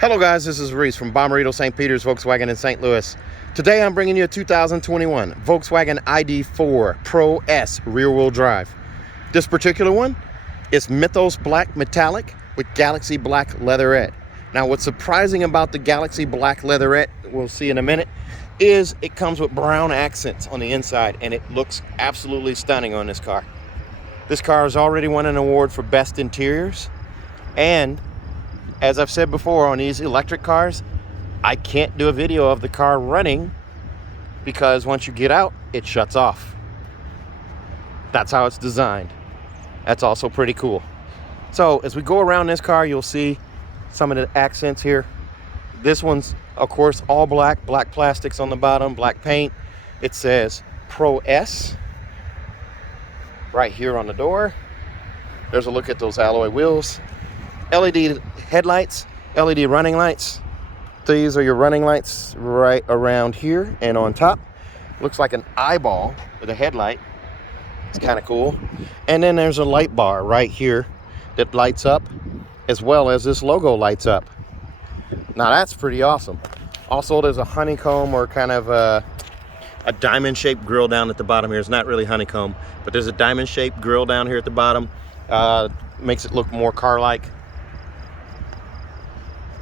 Hello guys, this is Reese from Bommarito St. Peter's Volkswagen in St. Louis. Today I'm bringing you a 2021 Volkswagen ID.4 Pro S rear-wheel drive. This particular one is Mythos Black Metallic with Galaxy Black Leatherette. Now what's surprising about the Galaxy Black Leatherette, we'll see in a minute, is it comes with brown accents on the inside and it looks absolutely stunning on this car. This car has already won an award for Best Interiors, and as I've said before on these electric cars, I can't do a video of the car running because once you get out, it shuts off. That's how it's designed. That's also pretty cool. So as we go around this car, you'll see some of the accents here. This one's, of course, all black, black plastics on the bottom, black paint. It says Pro S right here on the door. There's a look at those alloy wheels. LED headlights, LED running lights. These are your running lights right around here and on top. Looks like an eyeball with a headlight. It's kind of cool. And then there's a light bar right here that lights up, as well as this logo lights up. Now that's pretty awesome. Also, there's a honeycomb or kind of a diamond-shaped grill down at the bottom here. It's not really honeycomb, but there's a diamond-shaped grill down here at the bottom. Makes it look more car-like.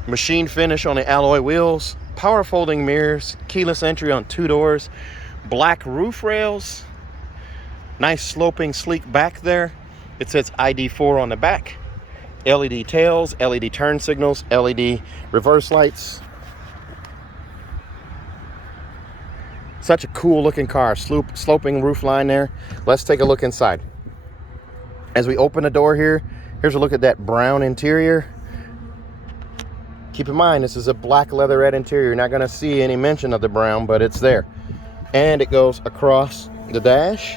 Machine finish on the alloy wheels, power folding mirrors, keyless entry on 2 doors, black roof rails, nice sloping sleek back there. It says ID.4 on the back, LED tails, LED turn signals, LED reverse lights. Such a cool looking car, sloping roof line there. Let's take a look inside. As we open the door here, here's a look at that brown interior. Keep in mind, this is a black leatherette interior. You're not going to see any mention of the brown, but it's there. And it goes across the dash,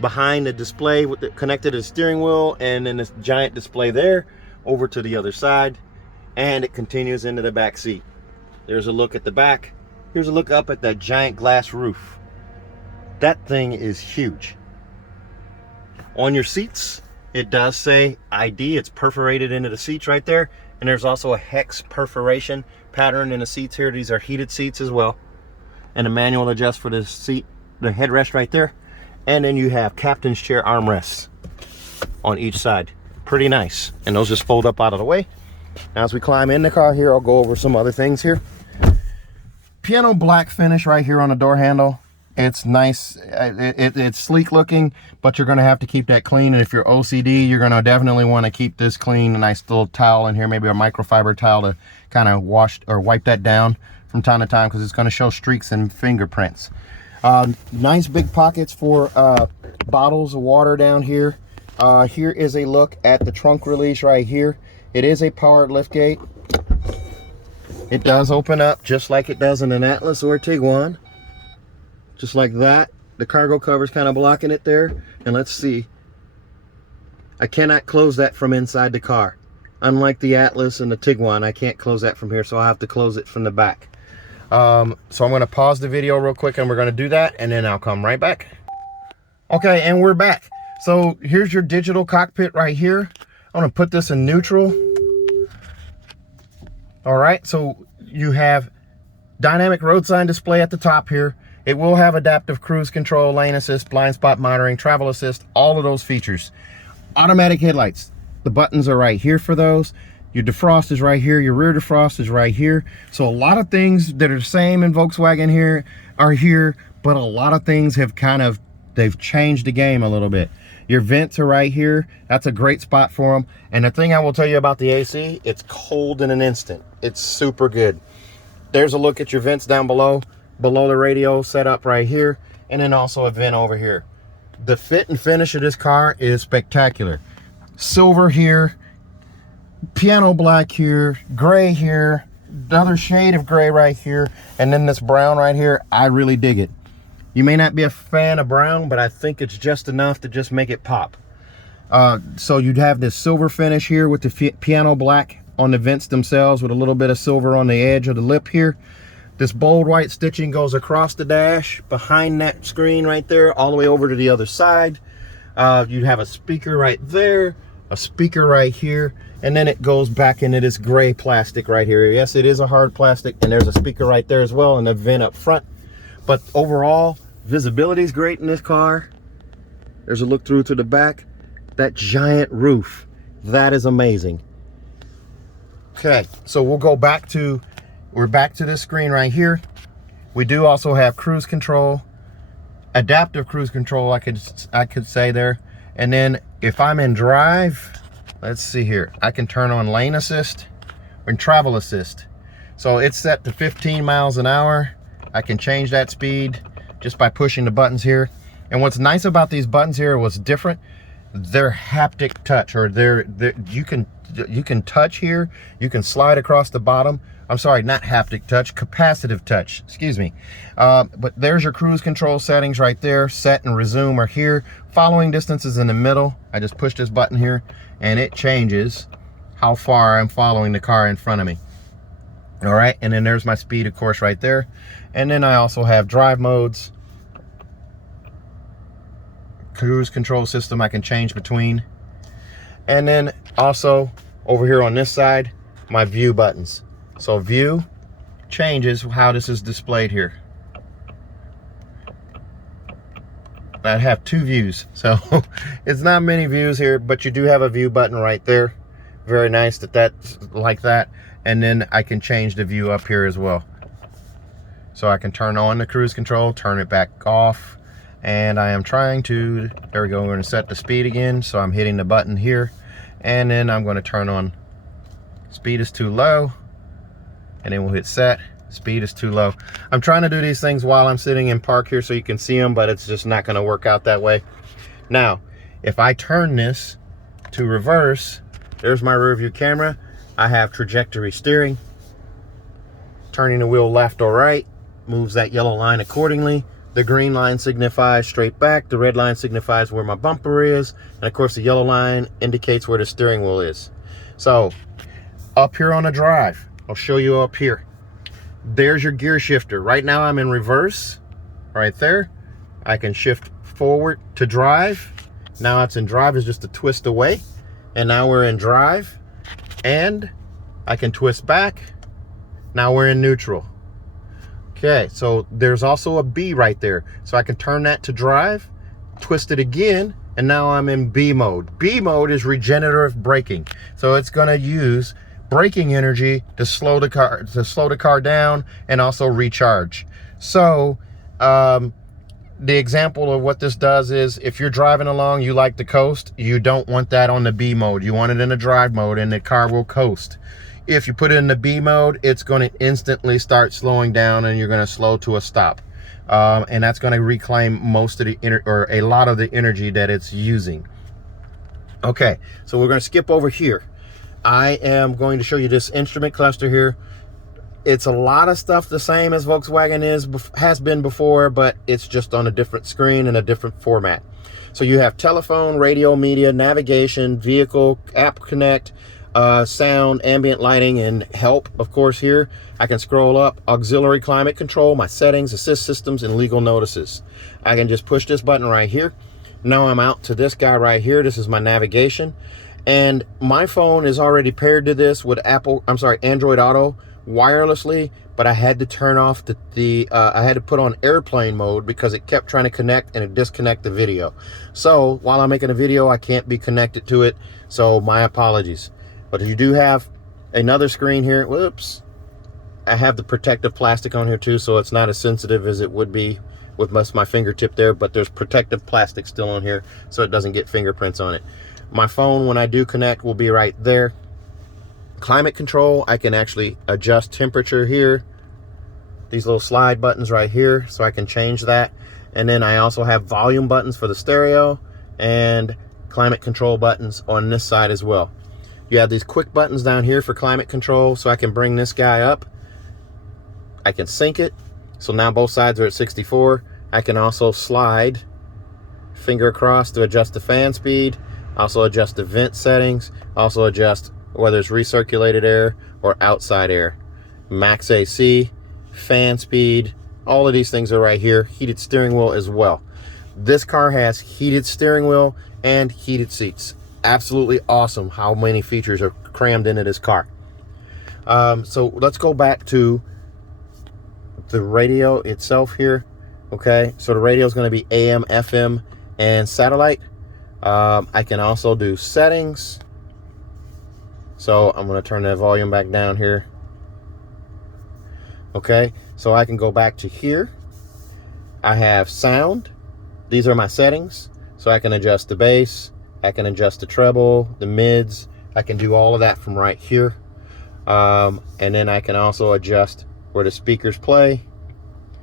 behind the display with the, connected to the steering wheel, and then this giant display there, over to the other side, and it continues into the back seat. There's a look at the back. Here's a look up at that giant glass roof. That thing is huge. On your seats, it does say ID. It's perforated into the seats right there. And there's also a hex perforation pattern in the seats here. These are heated seats as well. And a manual adjust for the seat, the headrest right there. And then you have captain's chair armrests on each side. Pretty nice. And those just fold up out of the way. Now as we climb in the car here, I'll go over some other things here. Piano black finish right here on the door handle. It's nice. It's sleek looking, but you're going to have to keep that clean. And if you're OCD, you're going to definitely want to keep this clean. A nice little towel in here, maybe a microfiber towel to kind of wash or wipe that down from time to time, because it's going to show streaks and fingerprints. Nice big pockets for bottles of water down here. Here is a look at the trunk release right here. It is a powered liftgate. It does open up just like it does in an Atlas or a Tiguan. Just like that. The cargo cover's kind of blocking it there. And let's see. I cannot close that from inside the car. Unlike the Atlas and the Tiguan, I can't close that from here, so I'll have to close it from the back. So I'm going to pause the video real quick and we're going to do that, and then I'll come right back. Okay, and we're back. So here's your digital cockpit right here. I'm going to put this in neutral. All right, so you have dynamic road sign display at the top here. It will have adaptive cruise control, lane assist, blind spot monitoring, travel assist, all of those features. Automatic headlights. The buttons are right here for those. Your defrost is right here. Your rear defrost is right here. So a lot of things that are the same in Volkswagen here are here, but a lot of things have they've changed the game a little bit. Your vents are right here. That's a great spot for them. And the thing I will tell you about the AC, it's cold in an instant. It's super good. There's a look at your vents down below the radio setup right here, and then also a vent over here. The fit and finish of this car is spectacular. Silver here, piano black here, gray here, another shade of gray right here, and then this brown right here. I really dig it. You may not be a fan of brown, but I think it's just enough to just make it pop. So you'd have this silver finish here with the piano black on the vents themselves, with a little bit of silver on the edge of the lip here. This bold white stitching goes across the dash, behind that screen right there, all the way over to the other side. You'd have a speaker right there, a speaker right here, and then it goes back into this gray plastic right here. Yes, it is a hard plastic, and there's a speaker right there as well, and a vent up front. But overall, visibility is great in this car. There's a look through to the back. That giant roof, that is amazing. Okay, so we'll go back to, we're back to this screen right here. We do also have cruise control, adaptive cruise control, I could say there. And then if I'm in drive, let's see here, I can turn on lane assist and travel assist. So it's set to 15 miles an hour. I can change that speed just by pushing the buttons here. And what's nice about these buttons here, what's different, they're haptic touch, or you can touch here, you can slide across the bottom. I'm sorry, not haptic touch, capacitive touch, excuse me. But there's your cruise control settings right there. Set and resume are here. Following distance is in the middle. I just push this button here and it changes how far I'm following the car in front of me. All right, and then there's my speed, of course, right there. And then I also have drive modes, cruise control system I can change between. And then also over here on this side, my view buttons. So view changes how this is displayed here. I have 2 views, so it's not many views here, but you do have a view button right there. Very nice that's like that. And then I can change the view up here as well. So I can turn on the cruise control, turn it back off. And I am trying to, there we go, we're going to set the speed again. So I'm hitting the button here. And then I'm going to turn on, speed is too low. And then we'll hit set, speed is too low. I'm trying to do these things while I'm sitting in park here so you can see them, but it's just not going to work out that way. Now, if I turn this to reverse, there's my rear view camera. I have trajectory steering. Turning the wheel left or right moves that yellow line accordingly. The green line signifies straight back. The red line signifies where my bumper is. And of course the yellow line indicates where the steering wheel is. So up here on the drive, I'll show you up here. There's your gear shifter. Right now I'm in reverse, right there. I can shift forward to drive. Now it's in drive, is just a twist away. And now we're in drive. And I can twist back. Now we're in neutral. Okay, so there's also a B right there. So I can turn that to drive, twist it again, and now I'm in B mode. B mode is regenerative braking. So it's gonna use braking energy to slow the car down and also recharge. So the example of what this does is, if you're driving along, you like to coast, you don't want that on the B mode. You want it in the drive mode and the car will coast. If you put it in the B mode, it's going to instantly start slowing down and you're going to slow to a stop. And that's going to reclaim most of the a lot of the energy that it's using. Okay, so we're going to skip over here. I am going to show you this instrument cluster here. It's a lot of stuff the same as Volkswagen has been before, but it's just on a different screen and a different format. So you have telephone, radio, media, navigation, vehicle, app connect, sound, ambient lighting, and help. Of course, here I can scroll up, auxiliary climate control, my settings, assist systems, and legal notices. I can just push this button right here. Now I'm out to this guy right here. This is my navigation, and my phone is already paired to this with Android Auto wirelessly, but I had to turn off I had to put on airplane mode because it kept trying to connect and it disconnect the video. So while I'm making a video, I can't be connected to it, so my apologies. But if you do have another screen here, whoops, I have the protective plastic on here too, so it's not as sensitive as it would be with my fingertip there, but there's protective plastic still on here so it doesn't get fingerprints on it. My phone, when I do connect, will be right there. Climate control, I can actually adjust temperature here. These little slide buttons right here, so I can change that. And then I also have volume buttons for the stereo and climate control buttons on this side as well. You have these quick buttons down here for climate control, so I can bring this guy up. I can sync it, so now both sides are at 64. I can also slide finger across to adjust the fan speed, also adjust the vent settings, also adjust whether it's recirculated air or outside air. Max AC, fan speed, all of these things are right here. Heated steering wheel as well. This car has heated steering wheel and heated seats. Absolutely awesome how many features are crammed into this car. So let's go back to the radio itself here. Okay, so the radio is going to be AM, FM, and satellite. I can also do settings. So I'm going to turn that volume back down here. Okay, so I can go back to here. I have sound. These are my settings. So I can adjust the bass. I can adjust the treble, the mids. I can do all of that from right here. And then I can also adjust where the speakers play.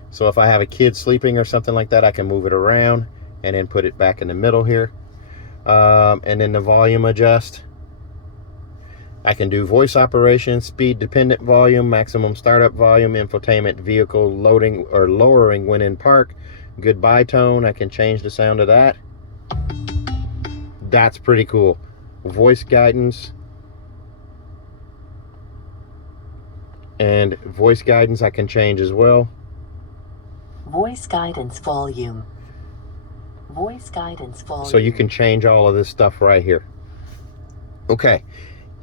So if I have a kid sleeping or something like that, I can move it around and then put it back in the middle here. And then the volume adjust. I can do voice operation, speed dependent volume, maximum startup volume, infotainment, vehicle loading or lowering when in park, goodbye tone. I can change the sound of that. That's pretty cool. Voice guidance. And voice guidance I can change as well. Voice guidance volume. Voice guidance volume. So you can change all of this stuff right here. Okay.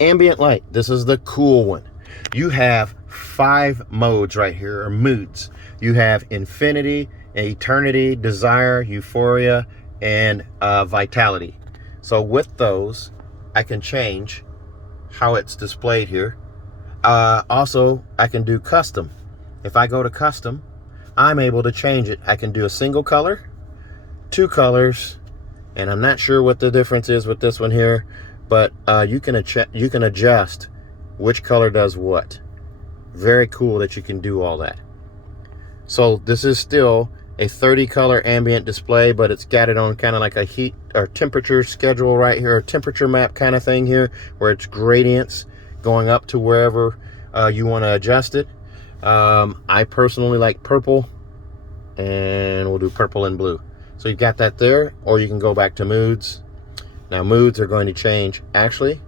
Ambient light. This is the cool one. You have 5 modes right here, or moods. You have infinity, eternity, desire, euphoria, and vitality. So with those, I can change how it's displayed here. Also, I can do custom. If I go to custom, I'm able to change it. I can do a single color, 2 colors, and I'm not sure what the difference is with this one here, but you can adjust which color does what. Very cool that you can do all that. So this is still a 30 color ambient display, but it's got it on kind of like a heat or temperature schedule right here, or temperature map kind of thing here, where it's gradients going up to wherever you want to adjust it. I personally like purple, and we'll do purple and blue. So you've got that there, or you can go back to moods. Now moods are going to change. Actually,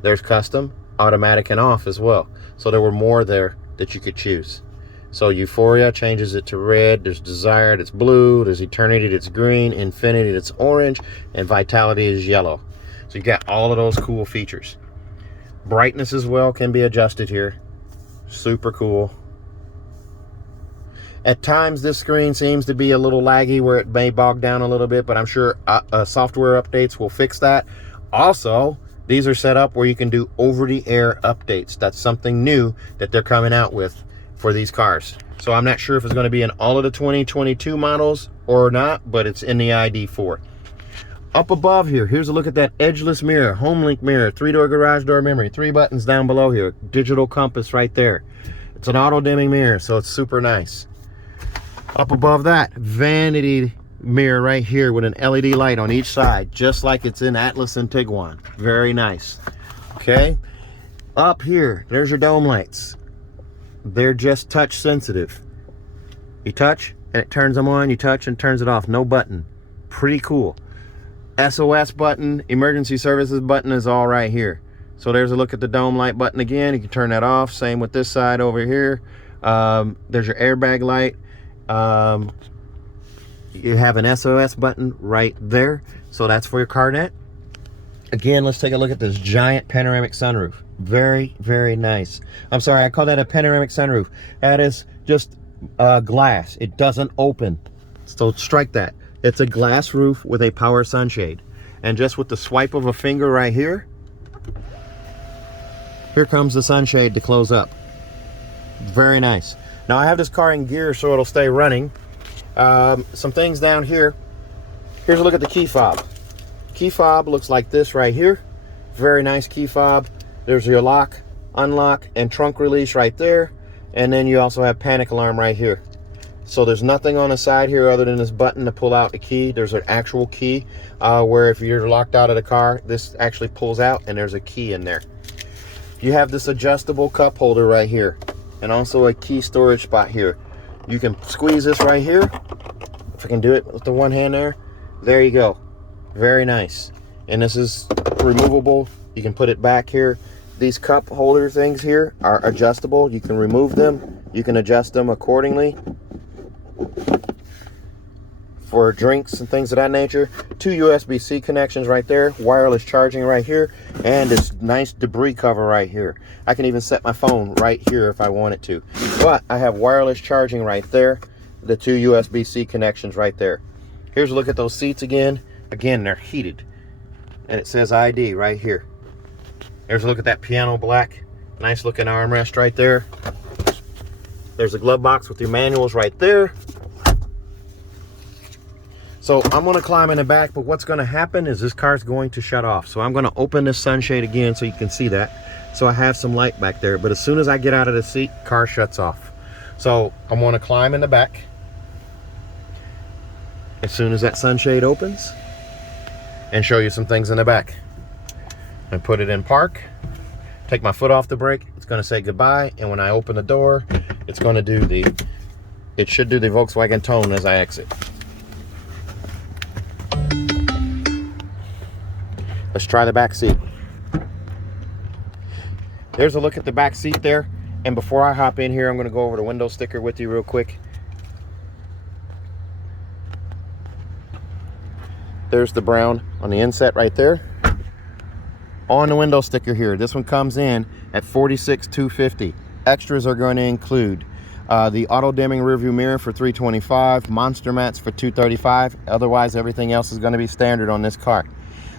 there's custom, automatic, and off as well. So there were more there that you could choose. So euphoria changes it to red. There's desire, it's blue. There's eternity, it's green. Infinity, it's orange. And vitality is yellow. So you got all of those cool features. Brightness as well can be adjusted here. Super cool. At times this screen seems to be a little laggy where it may bog down a little bit, but I'm sure software updates will fix that. Also, these are set up where you can do over-the-air updates. That's something new that they're coming out with for these cars. So I'm not sure if it's going to be in all of the 2022 models or not, but it's in the ID.4. Up above here, here's a look at that edgeless mirror, home link mirror, 3-door garage door memory, 3 buttons down below here, digital compass right there. It's an auto dimming mirror, so it's super nice. Up above that, vanity mirror right here with an LED light on each side, just like it's in Atlas and Tiguan. Very nice. Okay. Up here, there's your dome lights. They're just touch sensitive. You touch and it turns them on. You touch and turns it off. No button. Pretty cool. SOS button, emergency services button is all right here. So there's a look at the dome light button again. You can turn that off. Same with this side over here. There's your airbag light. You have an SOS button right there, so that's for your CarNet. Again, let's take a look at this giant panoramic sunroof. Very, very nice. I'm sorry, I call that a panoramic sunroof. That is just glass. It doesn't open, so strike that. It's a glass roof with a power sunshade, and just with the swipe of a finger right here, here comes the sunshade to close up. Very nice. Now I have this car in gear so it'll stay running. Some things down here. Here's a look at the key fob. Key fob looks like this right here. Very nice key fob. There's your lock, unlock, and trunk release right there. And then you also have panic alarm right here. So there's nothing on the side here other than this button to pull out the key. There's an actual key where if you're locked out of the car, this actually pulls out and there's a key in there. You have this adjustable cup holder right here, and also a key storage spot here. You can squeeze this right here. If I can do it with the one hand there. There you go. Very nice. And this is removable. You can put it back here. These cup holder things here are adjustable. You can remove them. You can adjust them accordingly. for drinks and things of that nature. 2 USB-C connections right there, wireless charging right here, and this nice debris cover right here. I can even set my phone right here if I wanted to. But I have wireless charging right there, the 2 USB-C connections right there. Here's a look at those seats again. Again, they're heated, and it says ID right here. There's a look at that piano black, nice looking armrest right there. There's a glove box with your manuals right there. So I'm going to climb in the back, but what's going to happen is this car's going to shut off. So I'm going to open this sunshade again so you can see that. So I have some light back there, but as soon as I get out of the seat, car shuts off. So I'm going to climb in the back. As soon as that sunshade opens, and show you some things in the back. And put it in park. Take my foot off the brake. It's going to say goodbye, and when I open the door, it's going to do it should do the Volkswagen tone as I exit. Let's try the back seat. There's a look at the back seat there. And before I hop in here, I'm going to go over the window sticker with you real quick. There's the brown on the inset right there. On the window sticker here, this one comes in at $46,250. Extras are going to include the auto dimming rearview mirror for $325, monster mats for $235. Otherwise, everything else is going to be standard on this car.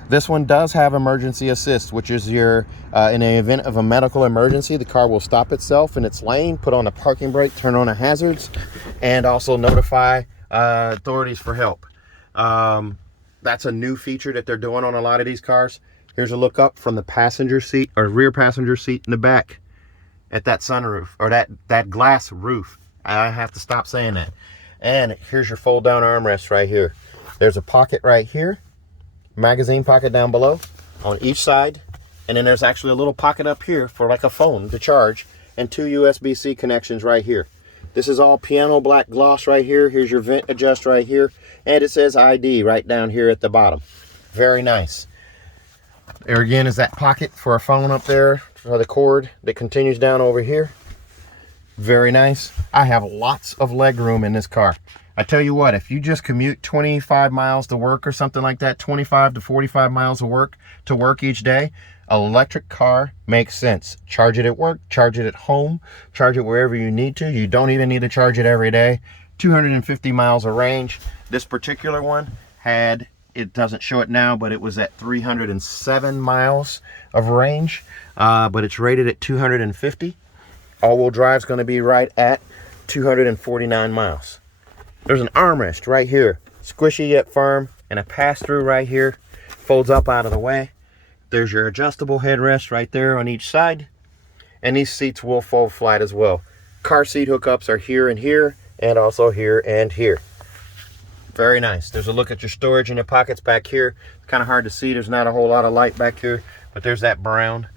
This one does have emergency assist, which is your in the event of a medical emergency, the car will stop itself in its lane, put on a parking brake, turn on the hazards, and also notify authorities for help. That's a new feature that they're doing on a lot of these cars. Here's a look up from the passenger seat or rear passenger seat in the back at that sunroof, or that glass roof. I have to stop saying that. And here's your fold down armrest right here. There's a pocket right here, magazine pocket down below on each side, and then there's actually a little pocket up here for like a phone to charge, and 2 USB-C connections right here. This is all piano black gloss right here. Here's your vent adjust right here, and it says ID right down here at the bottom. Very nice. There again is that pocket for a phone up there for the cord that continues down over here. Very nice. I have lots of leg room in this car. I tell you what, if you just commute 25 miles to work or something like that, 25 to 45 miles of work to work each day, an electric car makes sense. Charge it at work, charge it at home, charge it wherever you need to. You don't even need to charge it every day. 250 miles of range. This particular one had, it doesn't show it now, but it was at 307 miles of range, but it's rated at 250. All-wheel drive is going to be right at 249 miles. There's an armrest right here, squishy yet firm, and a pass-through right here, folds up out of the way. There's your adjustable headrest right there on each side, and these seats will fold flat as well. Car seat hookups are here, and also here and here. Very nice. There's a look at your storage in the pockets back here. It's kind of hard to see. There's not a whole lot of light back here, but there's that brown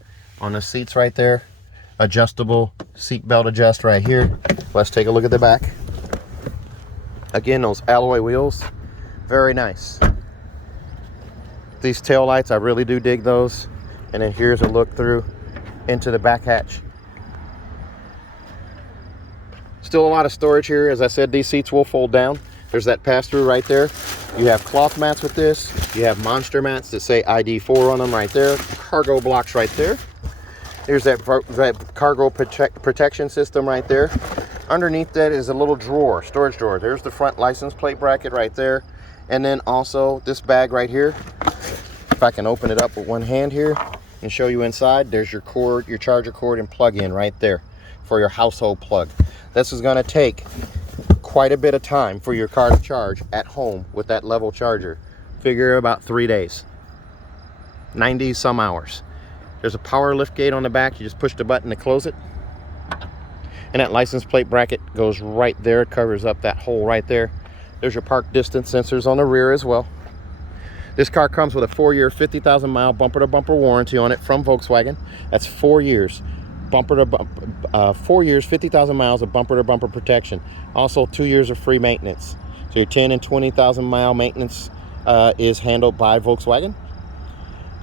on the seats right there. Adjustable seat belt adjust right here. Let's take a look at the back. Again, those alloy wheels, very nice. These tail lights, I really do dig those. And then here's a look through into the back hatch. Still a lot of storage here. As I said, these seats will fold down. There's that pass-through right there. You have cloth mats with this. You have monster mats that say ID.4 on them right there. Cargo blocks right there. There's that cargo protection system right there. Underneath that is a little drawer, storage drawer. There's the front license plate bracket right there. And then also this bag right here. If I can open it up with one hand here and show you inside, there's your cord, your charger cord and plug-in right there for your household plug. This is going to take quite a bit of time for your car to charge at home with that level charger. Figure about 3 days, 90 some hours. There's a power lift gate on the back. You just push the button to close it, and that license plate bracket goes right there. It covers up that hole right there. There's your park distance sensors on the rear as well. This car comes with a 4-year 50,000 mile bumper to bumper warranty on it from Volkswagen. That's 4 years. Bumper to bumper, 4 years, 50,000 miles of bumper to bumper protection. Also 2 years of free maintenance. So your 10 and 20,000 mile maintenance is handled by Volkswagen.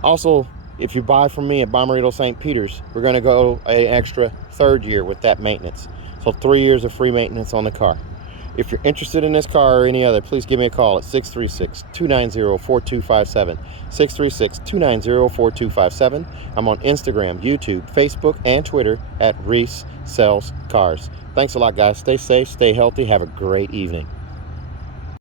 Also, if you buy from me at Bommarito St. Peter's, we're going to go an extra 3rd year with that maintenance. So 3 years of free maintenance on the car. If you're interested in this car or any other, please give me a call at 636-290-4257. 636-290-4257. I'm on Instagram, YouTube, Facebook, and Twitter at Reese Sells Cars. Thanks a lot, guys. Stay safe, stay healthy. Have a great evening.